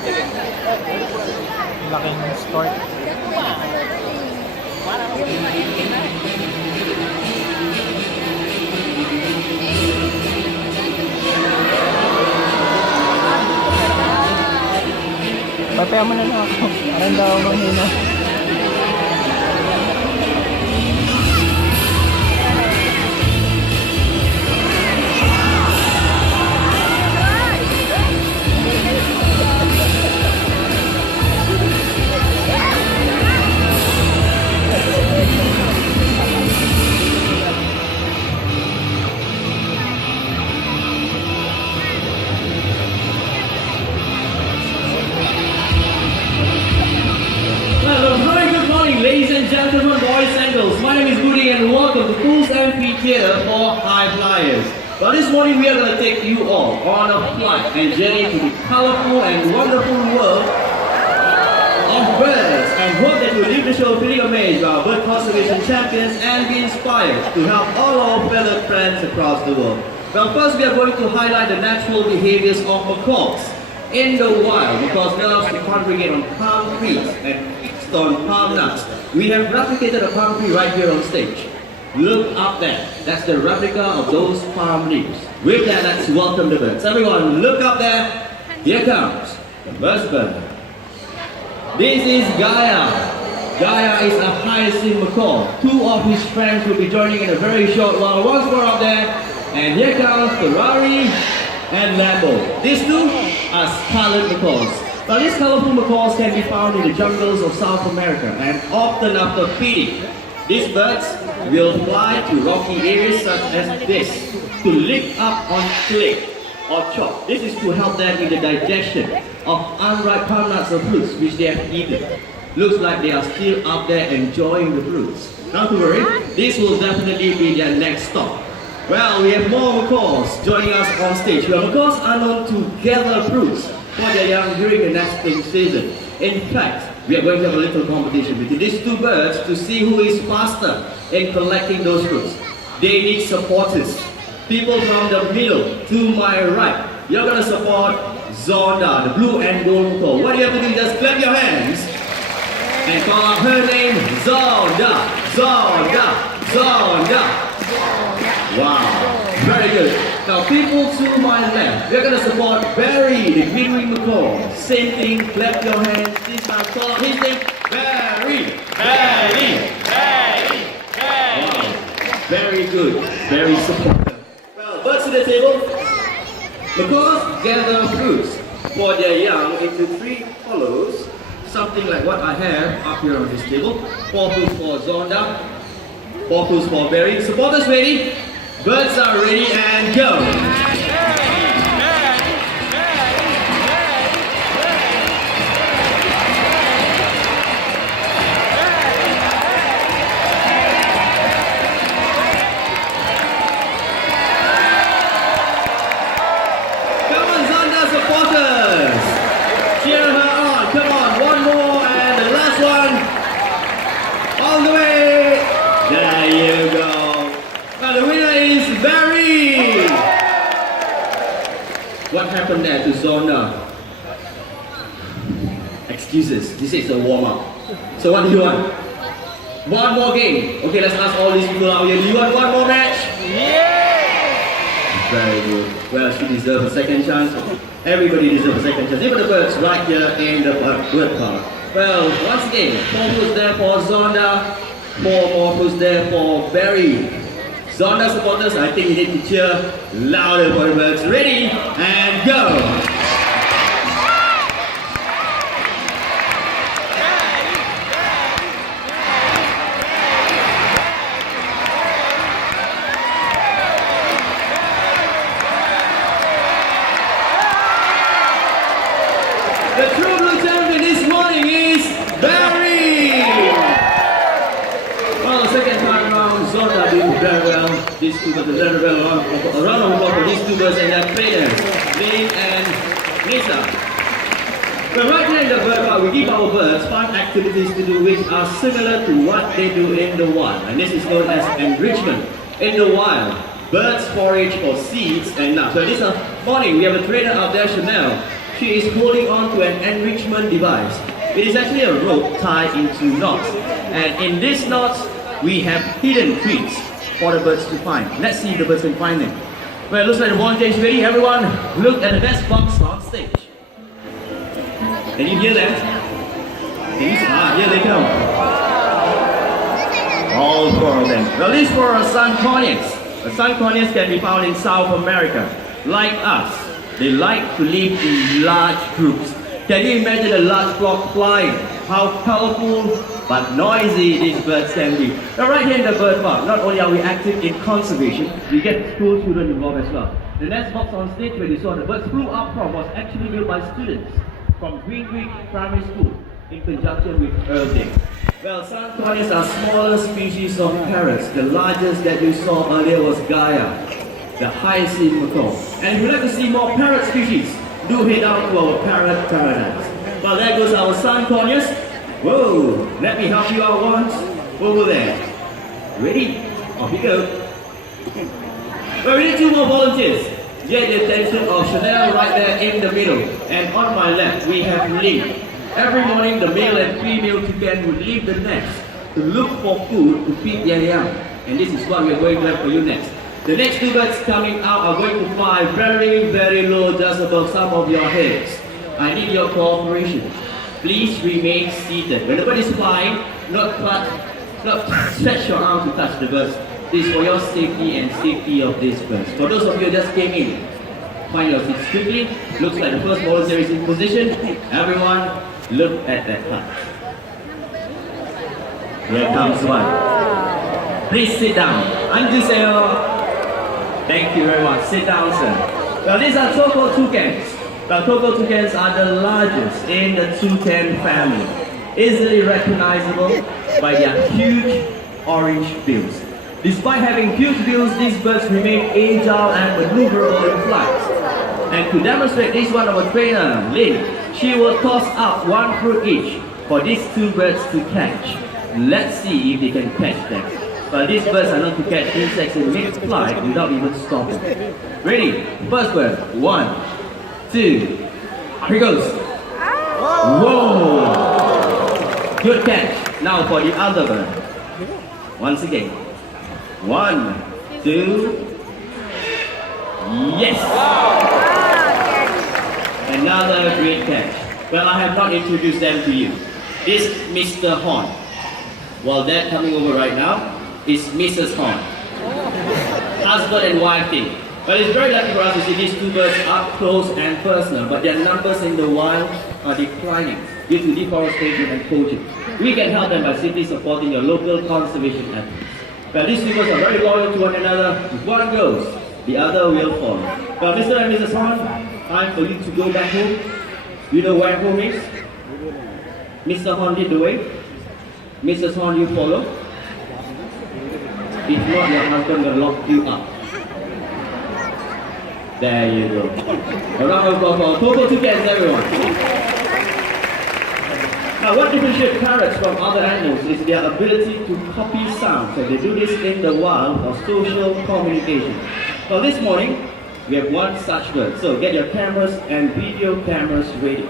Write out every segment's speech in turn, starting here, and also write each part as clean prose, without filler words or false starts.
Laking store. Papaya mo na lang ako. Parang daw mahina. Ladies and gentlemen, boys and girls, my name is Budi and welcome to Pools Amphitheater for High Flyers. Well, this morning we are going to take you all on a flight and journey to the colorful and wonderful world of birds, and hope that you leave the show feeling amazed by our bird conservation champions and be inspired to help all our fellow friends across the world. Well, first we are going to highlight the natural behaviors of macaws in the wild, because they love to congregate on palm trees and feast on palm nuts. We have replicated a palm tree right here on stage. Look up there. That's the replica of those palm leaves. With that, let's welcome the birds. Everyone, look up there. Here comes the first bird. This is Gaia. Gaia is a hyacinth macaw. Two of his friends will be joining in a very short while. Once more up there. And here comes Ferrari and Lambo. These two are scarlet macaws. Now these colorful macaws can be found in the jungles of South America, and often after feeding, these birds will fly to rocky areas such as this to lick up on clay or chalk. This is to help them in the digestion of unripe palm nuts or fruits which they have eaten. Looks like they are still up there enjoying the fruits. Not to worry, this will definitely be their next stop. Well, we have more macaws joining us on stage. Well, macaws are known to gather fruits for their young during the nesting season. In fact, we are going to have a little competition between these two birds to see who is faster in collecting those fruits. They need supporters. People from the middle to my right. You're going to support Zonda, the blue and gold macaw. What do you have to do? Just clap your hands and call out her name, Zonda, Zonda, Zonda. Wow, very good. Now people to my left, we're going to support Barry, the green macaw. Same thing, clap your hands. This time call out his name, Barry, Barry, Barry, Barry. Wow, very good, very supportive. Well, birds to the table. Macaws gather fruits for their young into 3 hollows, something like what I have up here on this table. 4 fruits for Zonda, 4 fruits for Barry. Supporters ready? Birds are ready and go! What happened there to Zonda? Excuses, this is a warm-up. So what do you want? One more game. Okay, let's ask all these people out here. Do you want one more match? Yeah! Very good. Well, she deserves a second chance. Everybody deserves a second chance. Even the birds right here in the bird park. Well, once again, 4 fruits there for Zonda, 4 more fruits there for Barry. Zonda supporters, I think you need to cheer louder for the birds. Ready and go! The true blue champion this morning is Barry! Well, the second time around, Zonda did very well. These two birds did very well. A round of applause for these two birds and their trainers, Lynn and Lisa. Well, right here in the bird park, we give our birds fun activities to do which are similar to what they do in the wild. And this is known as enrichment. In the wild, birds forage for seeds and nuts. So this morning, we have a trainer out there, Chanel. she is holding on to an enrichment device. It is actually a rope tied into knots. And in this knots, we have hidden treats for the birds to find. Let's see if the birds can find them. Well, it looks like the volunteer is ready. Everyone, look at the nest box on stage. Can you hear them? Here they come. All four of them. Well, these four are sun conures. The sun conures can be found in South America. Like us, they like to live in large groups. Can you imagine a large flock flying? How colorful but noisy these birds can be. Now right here in the bird park, not only are we active in conservation, we get school children involved as well. The nest box on stage where you saw the birds flew up from was actually built by students from Green Creek Primary School in conjunction with Earl Day. Well, sun conures are smaller species of parrots. The largest that you saw earlier was Gaia, the hyacinth macaw. And if you'd like to see more parrot species, do head out to our parrot paradise. Well, there goes our sun conures. Whoa, let me help you out once. Over there. Ready? Off you go. Well, we need 2 more volunteers. Get the attention of Chanel right there in the middle. And on my left, we have Lee. Every morning, the male and female toucan would leave the nest to look for food to feed their young. And this is what we are going to have for you next. The next 2 birds coming out are going to fly very, very low, just above some of your heads. I need your cooperation. Please remain seated. When the bird is flying, not stretch your arm to touch the birds. This is for your safety and safety of these birds. For those of you who just came in, find your seats quickly. Looks like the first volunteer is in position. Everyone, look at that hut. Here comes one. Please sit down. 안주세요. Thank you very much. Sit down, sir. Well, these are Toko toucans. Well, Toko toucans are the largest in the toucan family. Easily recognizable by their huge orange bills. Despite having huge bills, these birds remain agile and maneuverable in flight. And to demonstrate this one of our trainer, Lynn, she will toss up 1 fruit each for these 2 birds to catch. Let's see if they can catch them. But these birds are not to catch insects in mid-flight without even stopping. Ready? First bird. 1, 2. Here goes. Whoa! Good catch. Now for the other bird. Once again. 1, 2. Yes! Another great catch. Well, I have not introduced them to you. This Mr. Horn. While they're coming over right now, is Mrs. Horn. Husband and wife thing. But it's very lucky for us to see these 2 birds up close and personal, but their numbers in the wild are declining due to deforestation and poaching. We can help them by simply supporting your local conservation efforts. But these 2 birds are very loyal to one another. If one goes, the other will follow. Well, Mr. and Mrs. Horn, time for you to go back home. You know where home is? Mr. Horn lead the way. Mrs. Horn, you follow. If not, your husband will lock you up. There you go. A round of applause for Toko toucans, everyone. Now, what differentiates parrots from other animals is their ability to copy sounds. So they do this in the wild for social communication. Well, this morning, we have 1 such bird. So get your cameras and video cameras ready.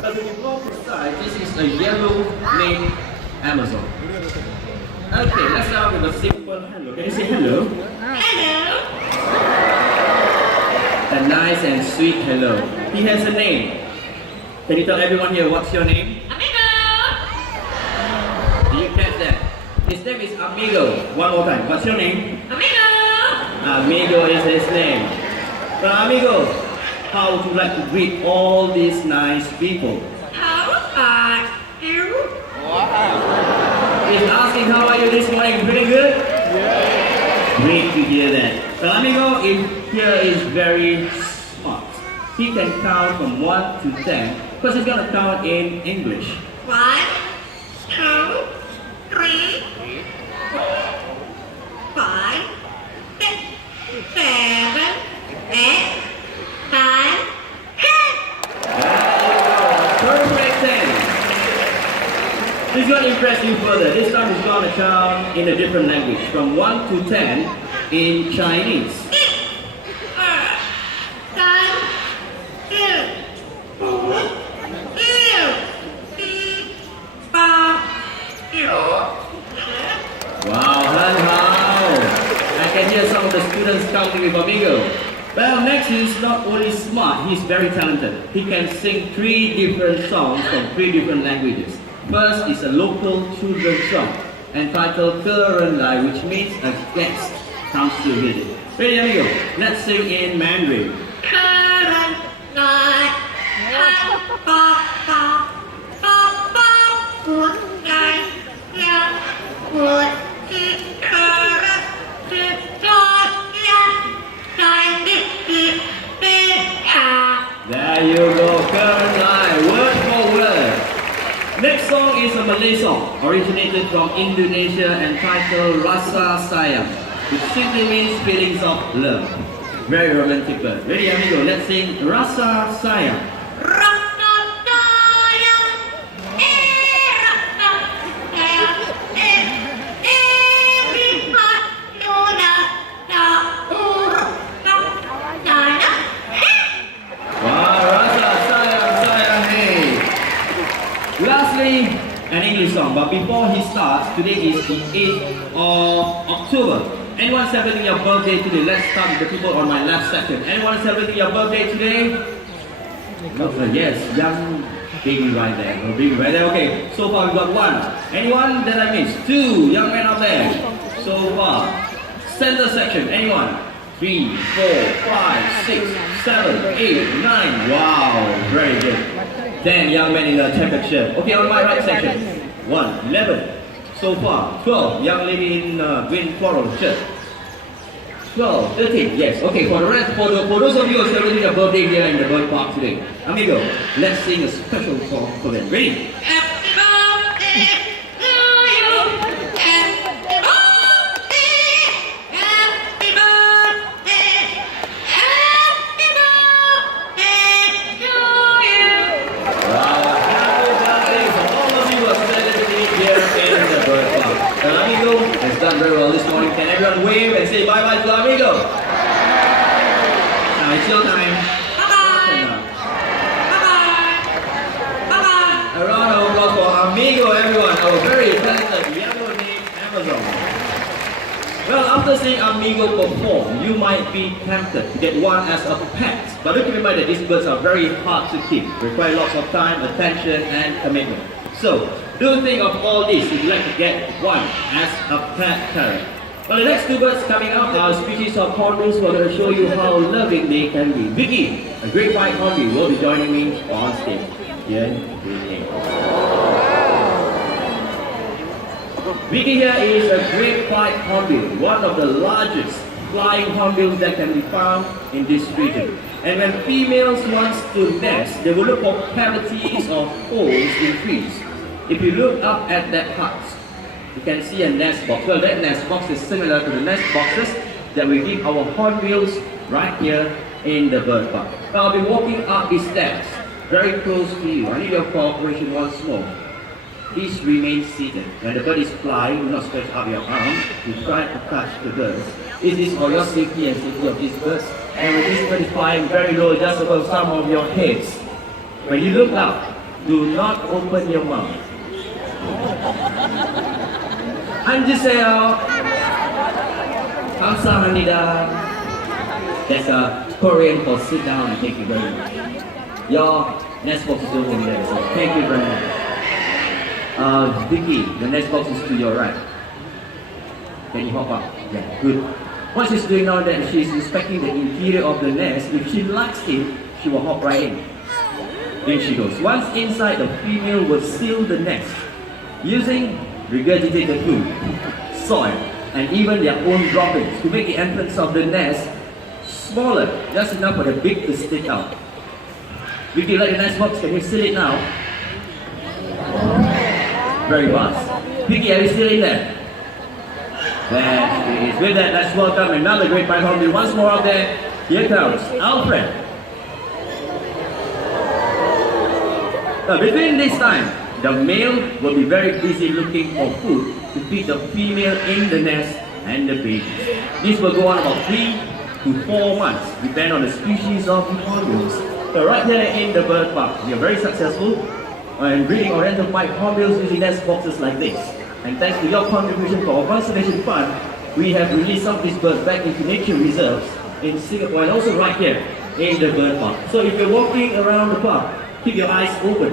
But to be more precise, this is a yellow named Amazon. Okay, let's start with a simple hello. Can you say hello? Hello. A nice and sweet hello. He has a name. Can you tell everyone here what's your name? Amigo. Do you catch that? His name is Amigo. One more time. What's your name? Amigo. Amigo is his name. Well, Amigo, how would you like to greet all these nice people? How are you? Wow. He's asking how are you this morning? Pretty good? Yeah. Great to hear that. Well, Amigo here is very smart. He can count from 1 to 10 because he's going to count in English. 1, 2, 3, 4, 5, 6, 7, 8, 9, 10. Perfect 10. He's going to impress you further. This time he's going to count in a different language, from 1 to 10 in Chinese. 1, 2, 3, 4, Wow, Hao. I can hear some of the students counting with Amigo. Well, next he's not only smart, he's very talented. He can sing 3 different songs from 3 different languages. First is a local children's song entitled Current Lai, which means a guest comes to visit. Ready, Amigo? Let's sing in Mandarin. There you go, Current Lai, word for word. Next song is a Malay song, originated from Indonesia and titled Rasa Sayang, which simply means feelings of love. Very romantic word. Ready, amigo? Let's sing Rasa Sayang. Lastly, an English song, but before he starts, today is the 8th of October. Anyone celebrating your birthday today? Let's start with the people on my left section. Anyone celebrating your birthday today? Yes, young baby right there. No baby right there. Okay, so far we got 1. Anyone that I missed? 2 young men out there. So far. Center section, anyone? 3, 4, 5, 6, 7, 8, 9. Wow, very good. 10 young men in the temperature. Okay, on my right section. 1, 11. So far. 12 young lady in green floral shirt. 12, 13. Yes. Okay, for the rest, for those of you who are celebrating a birthday here in the bird park today, amigo, let's sing a special song for them. Ready? Happy birthday to you. Happy birthday. Happy birthday. Happy birthday to you. Wow, happy birthday for all of you who are celebrating here in the bird park. And amigo has done very well this morning. Can everyone wave and say bye-bye to amigo? Now it's your time. Bye-bye. Bye-bye. Bye-bye. A round of applause for amigo, everyone. Our very talented yellow-named Amazon. Well, after seeing amigo perform, you might be tempted to get one as a pet. But do keep in mind that these birds are very hard to keep, require lots of time, attention, and commitment. So, do think of all this if you'd like to get one as a pet parrot. Well, the next 2 birds coming up are a species of hornbills who are going to show you how loving they can be. Vicky, a great white hornbill, will be joining me on stage. Here, Vicky here is a great white hornbill, one of the largest flying hornbills that can be found in this region. And when females want to nest, they will look for cavities or holes in trees. If you look up at that hut, you can see a nest box. Well, that nest box is similar to the nest boxes that we give our hornbills right here in the bird park. Now, I'll be walking up these steps, very close to you. I need your cooperation once more. Please remain seated. When the bird is flying, do not stretch out your arm to try to touch the birds. This is for your safety and safety of these birds. And when this bird is flying very low, just above some of your heads, when you look up, do not open your mouth. 안주세요. 감사합니다. That's a Korean for sit down and thank you very much. Your next box is over there, so thank you very much. Vicky, the next box is to your right. Can you hop up? Yeah, good. What she's doing now that she's inspecting the interior of the nest. If she likes it, she will hop right in. Then she goes. Once inside, the female will seal the nest using regurgitated food, soil, and even their own droppings to make the entrance of the nest smaller, just enough for the beak to stick out. If you like the nest box, can you seal it now? Very fast. Vicky, are you still in there? There she is. With that, let's welcome another great white hornbill once more out there. Here comes Alfred. Now, between this time, the male will be very busy looking for food to feed the female in the nest and the babies. This will go on about 3 to 4 months, depending on the species of the hornbills. So right here in the bird park, we are very successful in breeding oriental white hornbills using nest boxes like this. And thanks to your contribution for our conservation fund, we have released some of these birds back into nature reserves in Singapore and also right here in the bird park. So if you're walking around the park, keep your eyes open.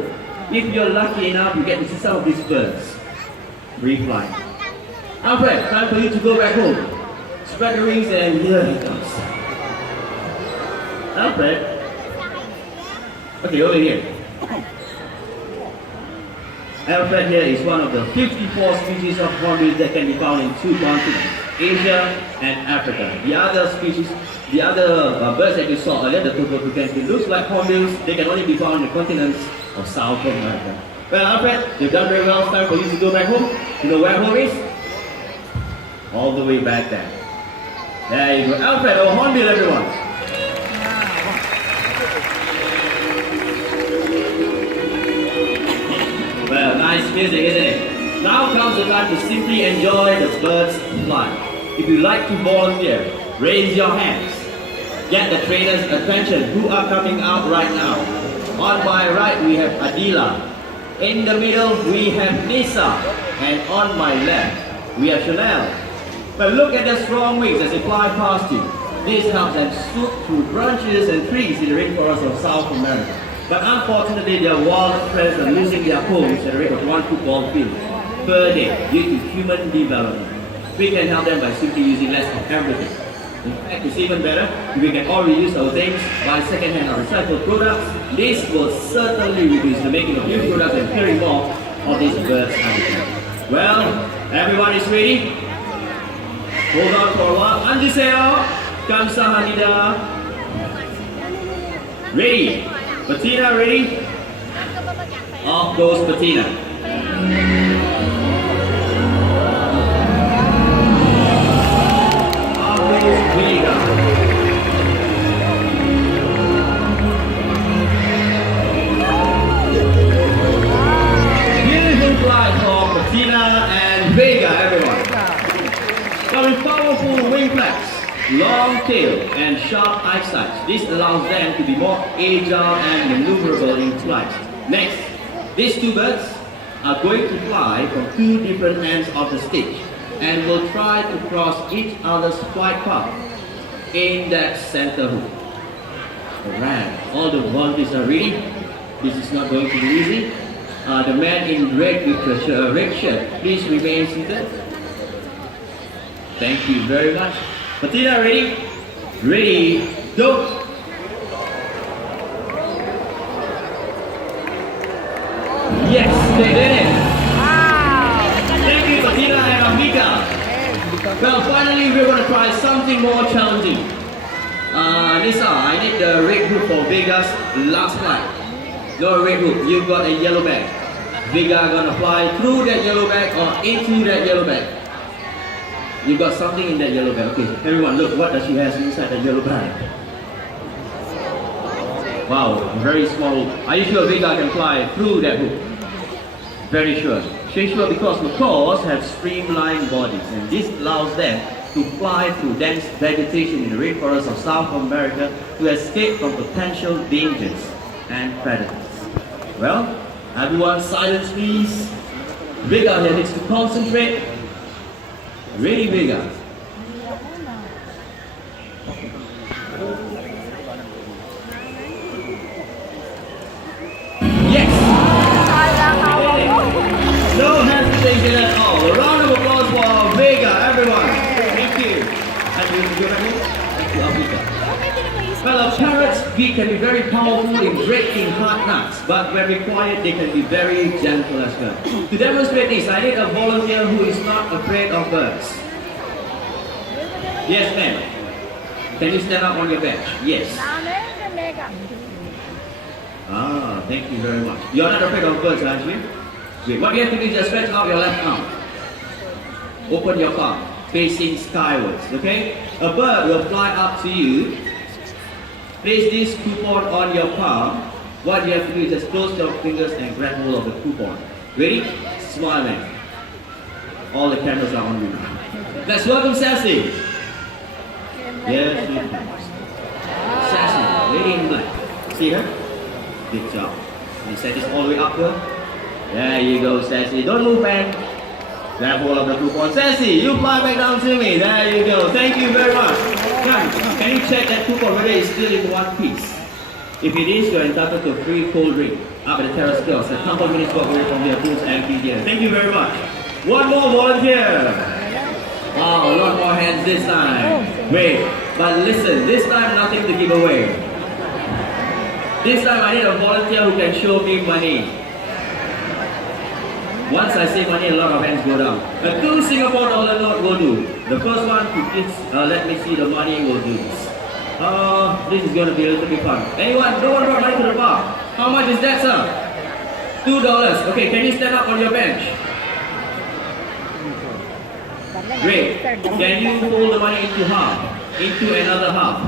If you're lucky enough, you get to see some of these birds free-flying. Alfred, time for you to go back home. Spread the wings and here he comes. Alfred. Okay, over here. Alfred here is one of the 54 species of hornbills that can be found in 2 continents, Asia and Africa. The other species, the other birds that you saw earlier, the tuber-tucans, it looks like hornbills. They can only be found in the continents of South America. Well, Alfred, you've done very well. It's time for you to go back home. You know where home is? All the way back there. There you go. Alfred, our hornbill, everyone. Well, nice music, isn't it? Now comes the time to simply enjoy the birds fly. If you like to volunteer, raise your hands. Get the trainers' attention who are coming out right now. On my right, we have Adila. In the middle, we have Nisa. And on my left, we have Chanel. But look at their strong wings as they fly past you. This helps them swoop through branches and trees in the rainforest of South America. But unfortunately, their wild friends are losing their homes at the rate of 1 football field per day due to human development. We can help them by simply using less of everything. In fact, it's even better if we can all reuse our things, buy second-hand or recycled products. This will certainly reduce the making of new products and carry more of these birds' habitat. Well, everyone is ready? Hold on for a while. Anjuseo, Kamsahamnida. Ready? Patina, ready? Off goes Patina. Off goes Vega. Beautiful flight for Patina and Vega, everyone. But with powerful wing flaps, long tail and sharp eyesight, this allows them to be more agile and maneuverable in flight. Next, these 2 birds are going to fly from 2 different ends of the stage and will try to cross each other's flight path in that center hook. Alright, all the volunteers are ready. This is not going to be easy. The man in red with the red shirt, please remain seated. Thank you very much. Patina, ready? Ready, go! Yes, they did it! Wow! Thank you, Patina and Amika. Well, finally, we're going to try something more challenging. Nisa, I need the red hook for Vega's last flight. Your red hook, you've got a yellow bag. Vega gonna fly through that yellow bag or into that yellow bag. You got something in that yellow bag. Okay, everyone, look what does she has inside that yellow bag. Wow, very small. Are you sure Vega can fly through that hook? Very sure. She's sure because macaws have streamlined bodies, and this allows them to fly through dense vegetation in the rainforests of South America to escape from potential dangers and predators. Well, everyone, silence please. Vega here needs to concentrate. Ready, Vega? Yes! No hesitation at all. A round of applause for Vega, everyone. Thank you. And you Thank you, Africa. Well, a parrot's beak can be very powerful in breaking hard nuts, but when required, they can be very gentle as well. To demonstrate this, I need a volunteer who is not afraid of birds. Yes, ma'am. Can you stand up on your bench? Yes. Ah, thank you very much. You're not afraid of birds, aren't you? Great. What you have to do is just stretch out your left arm. Open your palm, facing skywards, okay? A bird will fly up to you. Place this coupon on your palm. What you have to do is just close your fingers and grab hold of the coupon. Ready? Smile, man. All the cameras are on you now. Let's welcome Sassy. Yes, she is. Sassy, lady in black. See her? Good job. You set this all the way up here. There you go, Sassy. Don't move, man. Grab hold of the coupon. Sassy, you fly back down to me. There you go. Thank you very much. Come, can you check that coupon whether it's still in one piece? If it is, you're entitled to a free cold drink up at the terrace kiosk. A couple minutes walk away from the Pools Amphitheater. Thank you very much. One more volunteer. Oh, a lot more hands this time. Wait, but listen, this time nothing to give away. This time I need a volunteer who can show me money. Once I say money, a lot of hands go down. A 2 Singapore dollar note will do. The first one who gets, let me see the money will do this. This is going to be a little bit fun. Anyone? No one brought money to the bar. How much is that, sir? $2. Okay, can you stand up on your bench? Great. Can you fold the money into half? Into another half?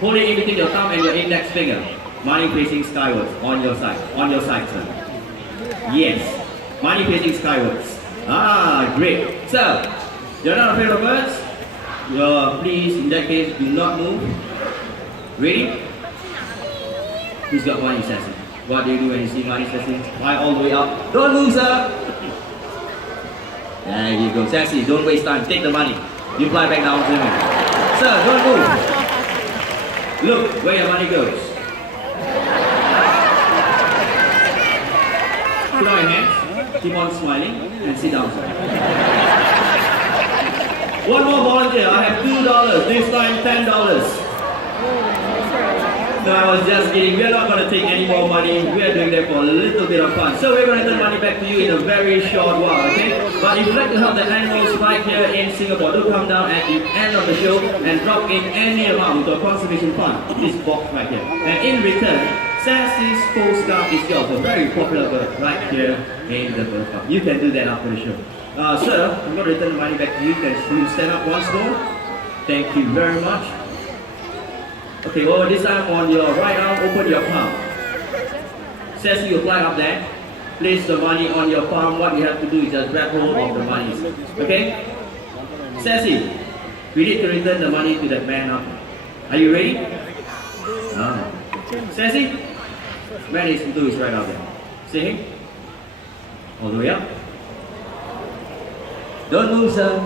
Hold it in between your thumb and your index finger. Money facing skywards on your side. On your side, sir. Yes. Money facing skywards. Ah, great. So, you're not afraid of birds? Please, in that case, do not move. Ready? Who's got money, Sassy? What do you do when you see money, Sassy? Fly all the way up. Don't move, sir. There you go. Sassy, don't waste time. Take the money. You fly back down to me. Sir, don't move. Look where your money goes. Put on your hands. Keep on smiling and sit down, sir. One more volunteer. I have $2. This time $10. No, I was just kidding. We are not going to take any more money. We are doing that for a little bit of fun. So we're going to turn money back to you in a very short while, okay? But if you'd like to help the animals right here in Singapore, do come down at the end of the show and drop in any amount to a conservation fund. This box right here. And in return, Sassy's postcard is yours. A very popular bird right here in the bird park. You can do that after the show. Sir, I'm going to return the money back to you. Can you stand up once more? Thank you very much. Okay, well, this time on your right arm, open your palm. Sassy, you fly up there. Place the money on your palm. What you have to do is just grab hold of the money. Okay? Sassy, we need to return the money to that man up. Are you ready? Sassy, man is to is right up there. See him? All the way up. Don't move, sir.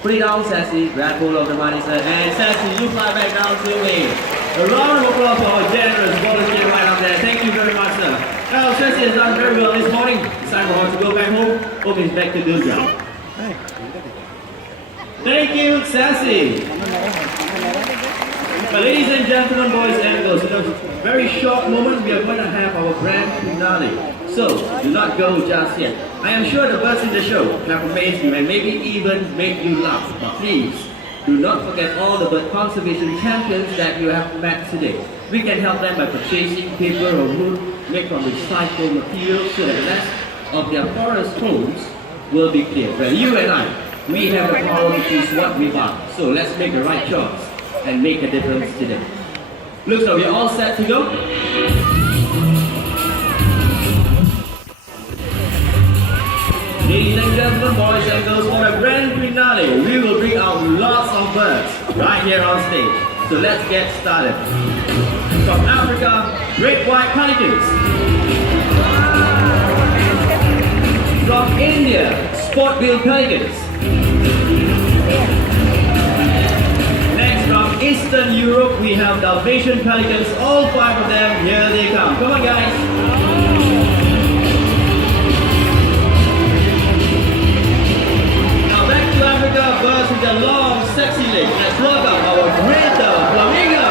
Put it down, Sassy. Grab hold of the money, sir. And Sassy, you fly back down to me. A round of applause for our generous volunteer right up there. Thank you very much, sir. Now, Sassy has done very well this morning. It's time for her to go back home. Hope he's back to do the job. Thank you, Sassy. Ladies and gentlemen, boys and girls, in a very short moment, we are going to have our grand finale. So, do not go just yet. I am sure the birds in the show have amazed you and maybe even made you laugh. But please, do not forget all the bird conservation champions that you have met today. We can help them by purchasing paper or wood made from recycled materials so that the rest of their forest homes will be clear. But you and I, we have the power to choose what we buy. So let's make the right choice and make a difference today. Looks like we're all set to go. Ladies and gentlemen, boys and girls, for the grand finale, we will bring out lots of birds right here on stage. So let's get started. From Africa, great white pelicans. From India, spot-billed pelicans. Next, from Eastern Europe, we have Dalmatian pelicans. All 5 of them, here they come. Come on, guys. Africa, birds with their long, sexy legs. Let's welcome our greater flamingo.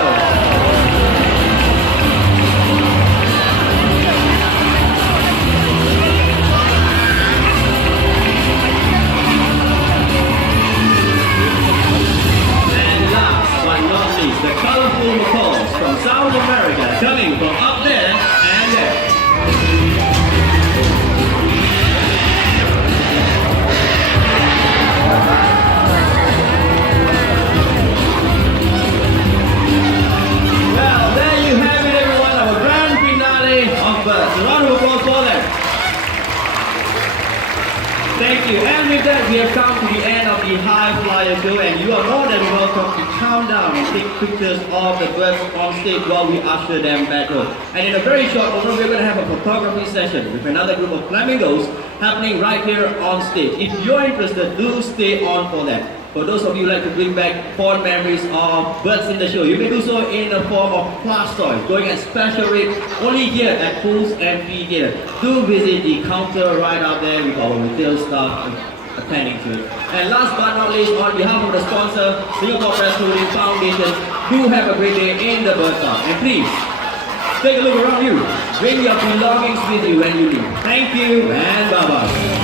And last but not least, the colorful macaws from South America, coming from up there and there. Thank you. And with that, we have come to the end of the High Flyer show, and you are more than welcome to count down and take pictures of the birds on stage while we usher them back home. And in a very short moment, we're going to have a photography session with another group of flamingos happening right here on stage. If you're interested, do stay on for that. For those of you who like to bring back fond memories of birds in the show, you may do so in the form of plush toys, going at special rate only here at Pools Amphitheatre. Do visit the counter right out there with our retail staff attending to it. And last but not least, on behalf of the sponsor, Singapore Press Tourism Foundation, do have a great day in the bird park. And please, take a look around you. Bring your belongings with you when you leave. Thank you and bye-bye.